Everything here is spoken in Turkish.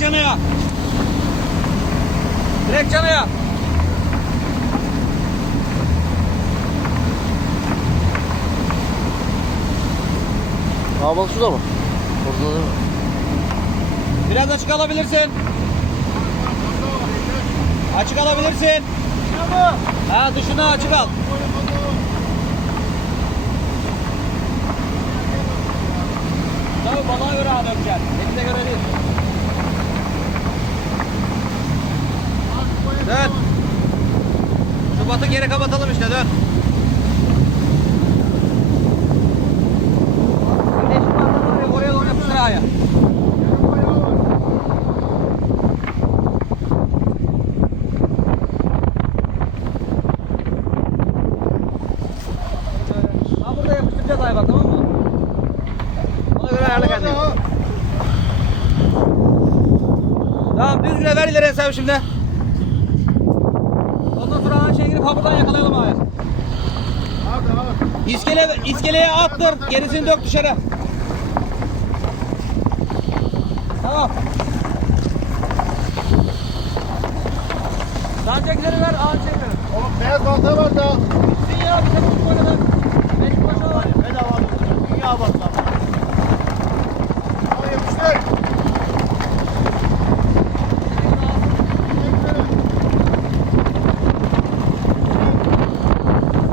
canaya. Direkt canaya. Havalı suda mı? Orada değil mi? Biraz açık alabilirsin. Açık alabilirsin. Ha dışına açık al. Tabii balığa göre ha dökeceksin. Denize göre değil. Dön. Şu batık yeri kapatalım işte dön. Oraya, doğru yapıştır aya. Ha burada yapıştıracağız ay bak tamam. Tamam düzgüne ver ileri sen şimdi. Şimdi kaburdan yakalayalım abi. Abi abi. İskele, iskeleye attır. Gerisini dök dışarı. Tamam. Sancakları ver, ağaç çevirin. Oğlum beyaz balta var da.